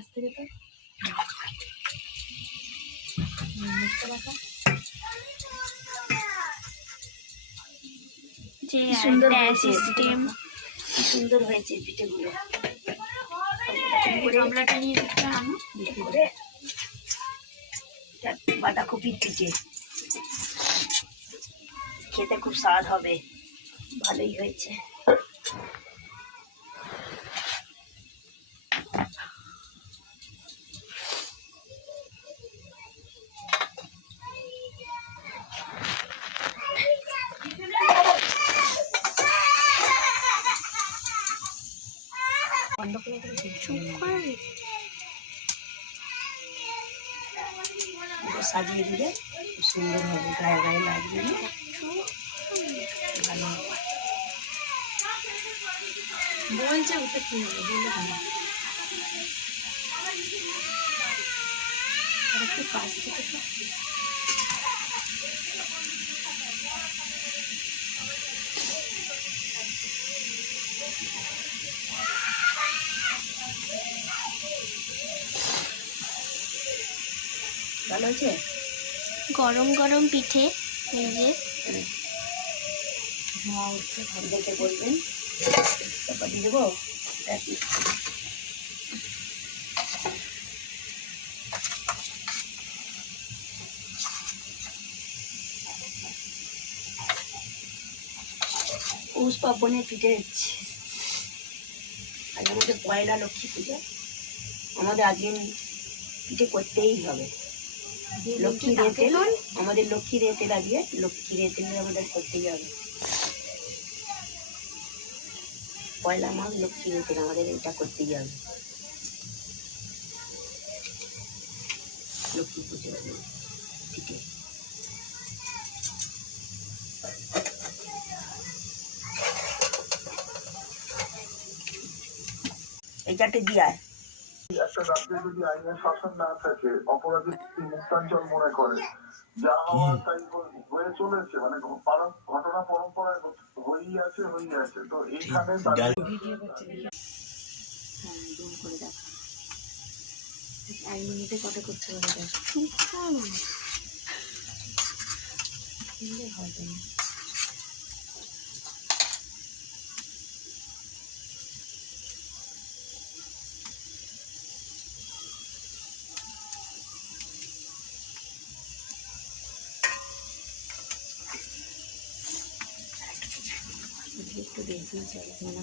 কাছ থেকে তো যে সুন্দর সিস্টেম, সুন্দর হয়েছে পিঠেগুলো। গামলাটা নিয়ে দিতে হবে। বাঁধাকপির পিঠে খেতে খুব স্বাদ হবে, ভালোই হয়েছে। সাজিয়ে দিলে সুন্দর হবে, গায়ে গায়ে লাগবে না, ভালো হবে। বলছে ওটা কি হবে, বলে কেন আর একটু কাছ থেকে তো ভালো আছে। গরম গরম পিঠে, এই যে ধোঁয়া উঠছে, ভালো দেখে বলবেন। তারপর দিয়ে দেবো পৌষ পার্বণের পিঠে দিচ্ছি। আজ আমাদের পয়লা লক্ষ্মী পুজো, আমাদের আজকে পিঠে করতেই হবে। লক্ষ্মী রেতে আমাদের লক্ষ্মী রেতে লাগিয়ে লক্ষ্মী রেতে আমাদের করতেই হবে। পয়লা মাঘ লক্ষ্মী রেতে আমাদের এটা করতেই হবে। লক্ষ্মী পুজো পিঠে এইটাতে দিয়ে একটা রাজ্যে যদি আইনের শাসন না থাকে, অপরাধী মুক্তাঞ্চল মনে করে, যা হওয়ার তাই হয়ে চলেছে, মানে ঘটনা পরম্পরায় হয়েই আছে। তো এইখানে ভিডিও করছে, জুম করে দেখা 1 মিনিটে কত করতে হবে দেখ, হবে না। একটু বেশি চাই, মানে